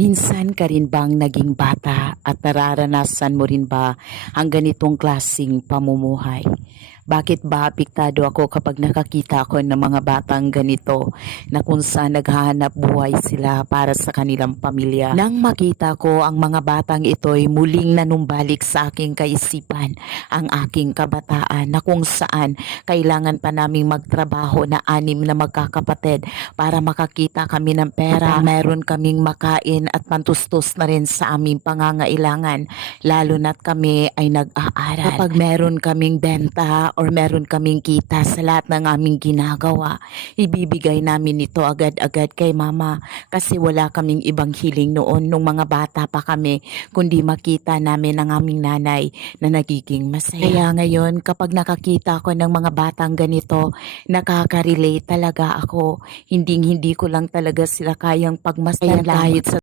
Minsan ka rin bang naging bata at nararanasan mo rin ba ang ganitong klaseng pamumuhay? Bakit ba apektado ako kapag nakakita ko ng mga batang ganito na kung saan naghahanap buhay sila para sa kanilang pamilya? Nang makita ko ang mga batang ito'y muling nanumbalik sa aking kaisipan ang aking kabataan na kung saan kailangan pa naming magtrabaho na 6 na magkakapatid para makakita kami ng pera, meron kaming makain at pantustos na rin sa aming pangangailangan, lalo na't kami ay nag-aaral. Kapag meron kaming benta or meron kaming kita sa lahat ng aming ginagawa, ibibigay namin ito agad-agad kay mama kasi wala kaming ibang hiling noon nung mga bata pa kami kundi makita namin ang aming nanay na nagiging masaya. Kaya ngayon kapag nakakita ko ng mga batang ganito, nakaka-relate talaga ako. Hindi ko lang talaga sila kayang pagmasdan kahit sa